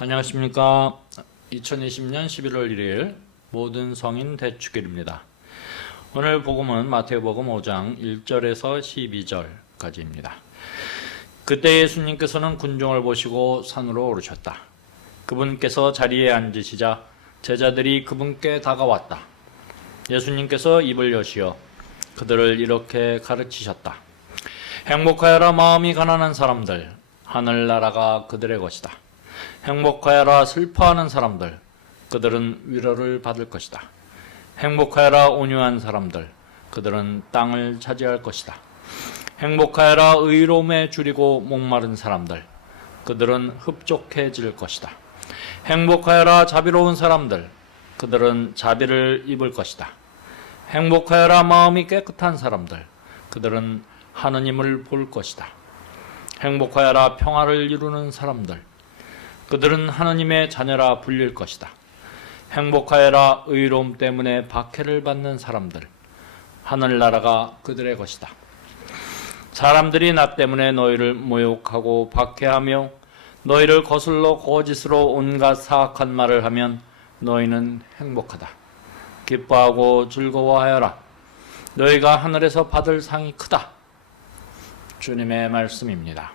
안녕하십니까. 2020년 11월 1일 모든 성인 대축일입니다. 오늘 복음은 마태복음 5장 1절에서 12절까지입니다. 그때 예수님께서는 군중을 보시고 산으로 오르셨다. 그분께서 자리에 앉으시자 제자들이 그분께 다가왔다. 예수님께서 입을 여시어 그들을 이렇게 가르치셨다. 행복하여라 마음이 가난한 사람들, 하늘나라가 그들의 것이다. 행복하여라 슬퍼하는 사람들, 그들은 위로를 받을 것이다. 행복하여라 온유한 사람들, 그들은 땅을 차지할 것이다. 행복하여라 의로움에 줄이고 목마른 사람들, 그들은 흡족해질 것이다. 행복하여라 자비로운 사람들, 그들은 자비를 입을 것이다. 행복하여라 마음이 깨끗한 사람들, 그들은 하느님을 볼 것이다. 행복하여라 평화를 이루는 사람들, 그들은 하느님의 자녀라 불릴 것이다. 행복하여라 의로움 때문에 박해를 받는 사람들, 하늘나라가 그들의 것이다. 사람들이 나 때문에 너희를 모욕하고 박해하며 너희를 거슬러 거짓으로 온갖 사악한 말을 하면 너희는 행복하다. 기뻐하고 즐거워하여라. 너희가 하늘에서 받을 상이 크다. 주님의 말씀입니다.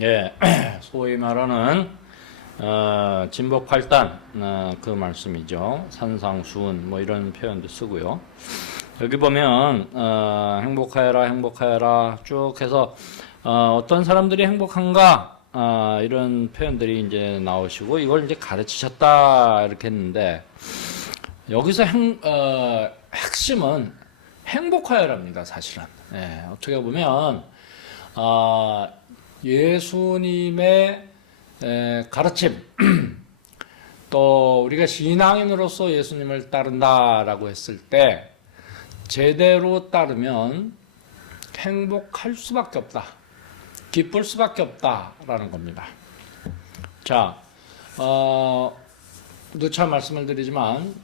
예, 소위 말하는 진법팔단 그 말씀이죠. 산상수훈 뭐 이런 표현도 쓰고요. 여기 보면 행복하여라 쭉 해서 어떤 사람들이 행복한가 이런 표현들이 이제 나오시고 이걸 이제 가르치셨다 이렇게 했는데 여기서 핵심은 행복하여랍니다. 사실은. 예, 어떻게 보면 예수님의 가르침 또 우리가 신앙인으로서 예수님을 따른다라고 했을 때 제대로 따르면 행복할 수밖에 없다. 기쁠 수밖에 없다라는 겁니다. 자, 누차 말씀을 드리지만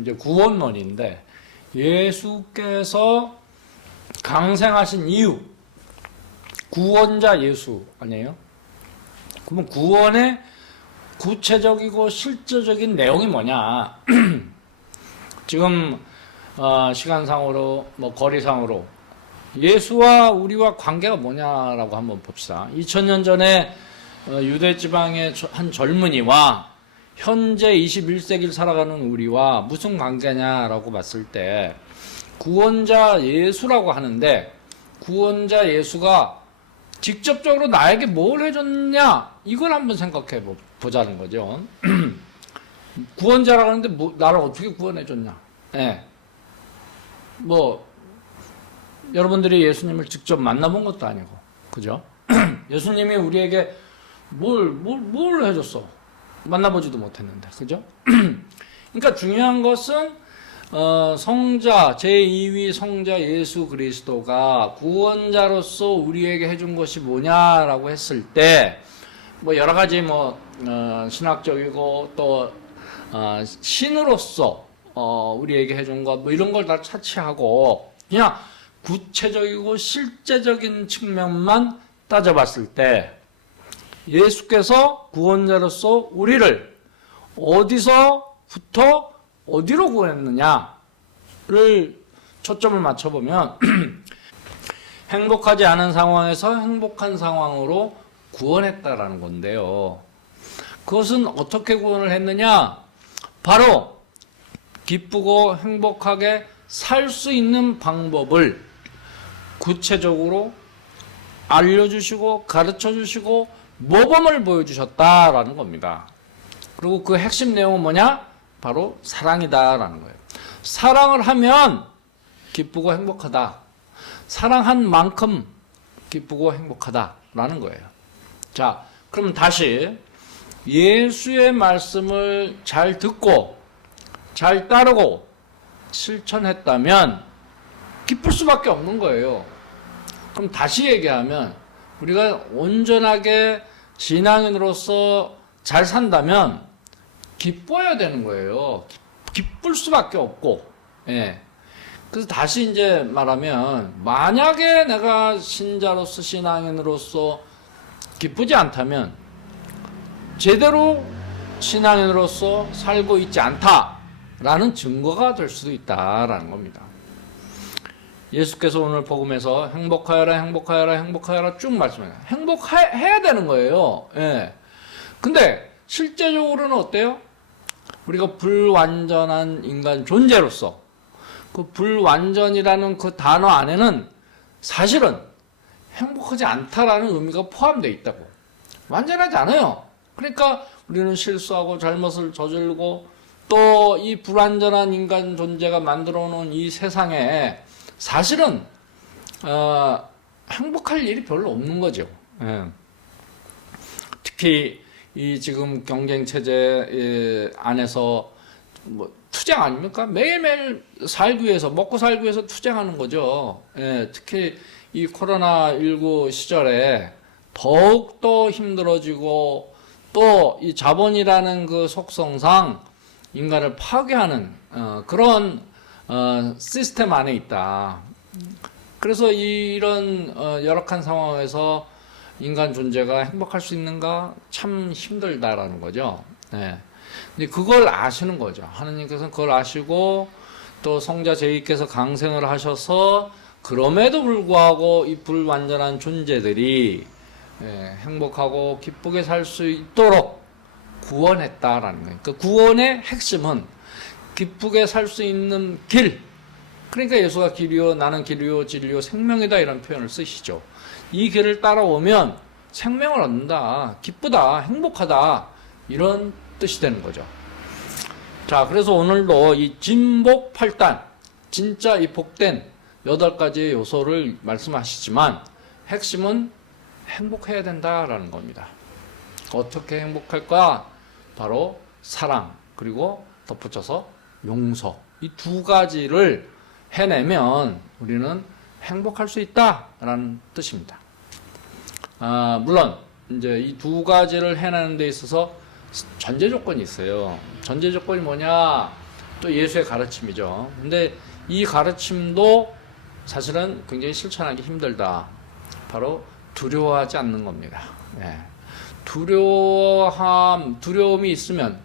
이제 구원론인데 예수께서 강생하신 이유 구원자 예수 아니에요? 그러면 구원의 구체적이고 실제적인 내용이 뭐냐? 지금 시간상으로 뭐 거리상으로 예수와 우리와 관계가 뭐냐라고 한번 봅시다. 2000년 전에 유대 지방의 한 젊은이와 현재 21세기를 살아가는 우리와 무슨 관계냐라고 봤을 때 구원자 예수라고 하는데 구원자 예수가 직접적으로 나에게 뭘 해줬냐 이걸 한번 생각해 보자는 거죠. 구원자라고 하는데 나를 어떻게 구원해줬냐. 네. 뭐 여러분들이 예수님을 직접 만나본 것도 아니고 그죠? 예수님이 우리에게 뭘 해줬어? 만나보지도 못했는데 그죠? 그러니까 중요한 것은 성자 제2위 성자 예수 그리스도가 구원자로서 우리에게 해준 것이 뭐냐라고 했을 때 뭐 여러 가지 뭐 신학적이고 또 신으로서 우리에게 해준 것 뭐 이런 걸 다 차치하고 그냥 구체적이고 실제적인 측면만 따져봤을 때 예수께서 구원자로서 우리를 어디서부터 어디로 구원했느냐를 초점을 맞춰보면 행복하지 않은 상황에서 행복한 상황으로 구원했다라는 건데요. 그것은 어떻게 구원을 했느냐? 바로 기쁘고 행복하게 살 수 있는 방법을 구체적으로 알려주시고 가르쳐주시고 모범을 보여주셨다라는 겁니다. 그리고 그 핵심 내용은 뭐냐? 바로 사랑이다라는 거예요. 사랑을 하면 기쁘고 행복하다. 사랑한 만큼 기쁘고 행복하다라는 거예요. 자, 그럼 다시 예수의 말씀을 잘 듣고 잘 따르고 실천했다면 기쁠 수밖에 없는 거예요. 그럼 다시 얘기하면 우리가 온전하게 신앙인으로서 잘 산다면 기뻐야 되는 거예요. 기쁠 수밖에 없고. 예. 그래서 다시 이제 말하면 만약에 내가 신자로서 신앙인으로서 기쁘지 않다면 제대로 신앙인으로서 살고 있지 않다라는 증거가 될 수도 있다라는 겁니다. 예수께서 오늘 복음에서 행복하여라, 행복하여라, 행복하여라 쭉 말씀해요. 행복해야 되는 거예요. 예. 근데 실제적으로는 어때요? 우리가 불완전한 인간 존재로서 그 불완전이라는 그 단어 안에는 사실은 행복하지 않다라는 의미가 포함되어 있다고. 완전하지 않아요. 그러니까 우리는 실수하고 잘못을 저지르고 또 이 불완전한 인간 존재가 만들어 놓은 이 세상에 사실은 행복할 일이 별로 없는 거죠. 예. 특히 이 지금 경쟁 체제 안에서 뭐 투쟁 아닙니까? 매일매일 살기 위해서 먹고 살기 위해서 투쟁하는 거죠. 예. 특히 이 코로나19 시절에 더욱 더 힘들어지고 또 이 자본이라는 그 속성상 인간을 파괴하는 그런 시스템 안에 있다. 그래서 이런 열악한 상황에서 인간 존재가 행복할 수 있는가 참 힘들다라는 거죠. 네. 근데 그걸 아시는 거죠. 하느님께서는 그걸 아시고 또 성자 제위께서 강생을 하셔서 그럼에도 불구하고 이 불완전한 존재들이 행복하고 기쁘게 살 수 있도록 구원했다라는 거예요. 그 구원의 핵심은 기쁘게 살 수 있는 길. 그러니까 예수가 길이요, 나는 길이요, 진리요, 생명이다 이런 표현을 쓰시죠. 이 길을 따라오면 생명을 얻는다, 기쁘다, 행복하다 이런 뜻이 되는 거죠. 자, 그래서 오늘도 이 진복 8단, 진짜 이 복된 8가지의 요소를 말씀하시지만 핵심은 행복해야 된다라는 겁니다. 어떻게 행복할까? 바로 사랑, 그리고 덧붙여서 용서. 이 2가지를 해내면 우리는 행복할 수 있다라는 뜻입니다. 물론 이제 이 2가지를 해내는 데 있어서 전제 조건이 있어요. 전제 조건이 뭐냐? 또 예수의 가르침이죠. 근데 이 가르침도 사실은 굉장히 실천하기 힘들다. 바로 두려워하지 않는 겁니다. 예. 두려움이 있으면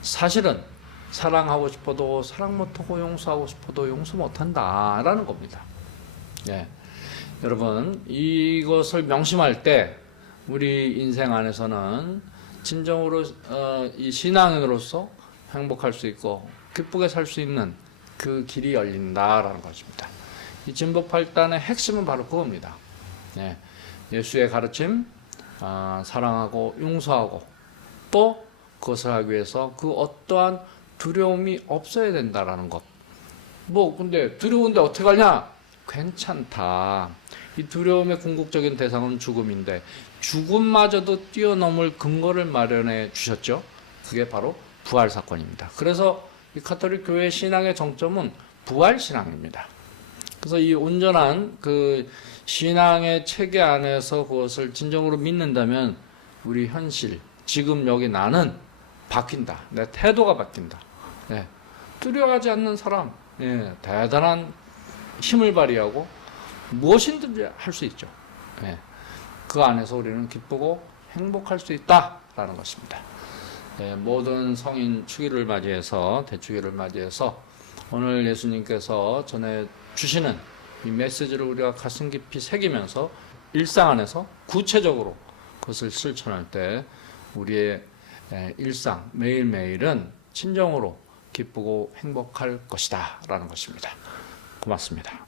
사실은 사랑하고 싶어도 사랑 못하고 용서하고 싶어도 용서 못한다 라는 겁니다. 예. 여러분 이것을 명심할 때 우리 인생 안에서는 진정으로 이 신앙인으로서 행복할 수 있고 기쁘게 살 수 있는 그 길이 열린다라는 것입니다. 이 진복 8단의 핵심은 바로 그겁니다. 예. 예수의 가르침, 사랑하고 용서하고 또 그것을 하기 위해서 그 어떠한 두려움이 없어야 된다라는 것. 근데 두려운데 어떻게 하냐? 괜찮다. 이 두려움의 궁극적인 대상은 죽음인데 죽음마저도 뛰어넘을 근거를 마련해 주셨죠. 그게 바로 부활 사건입니다. 그래서 이 가톨릭 교회 신앙의 정점은 부활 신앙입니다. 그래서 이 온전한 그 신앙의 체계 안에서 그것을 진정으로 믿는다면 우리 현실, 지금 여기 나는 바뀐다. 내 태도가 바뀐다. 네. 두려워하지 않는 사람, 대단한 힘을 발휘하고 무엇이든지 할 수 있죠. 네. 그 안에서 우리는 기쁘고 행복할 수 있다라는 것입니다. 네, 모든 성인 축일을 맞이해서 대축일을 맞이해서 오늘 예수님께서 전해 주시는 이 메시지를 우리가 가슴 깊이 새기면서 일상 안에서 구체적으로 그것을 실천할 때 우리의 일상 매일매일은 진정으로 기쁘고 행복할 것이다 라는 것입니다. 고맙습니다.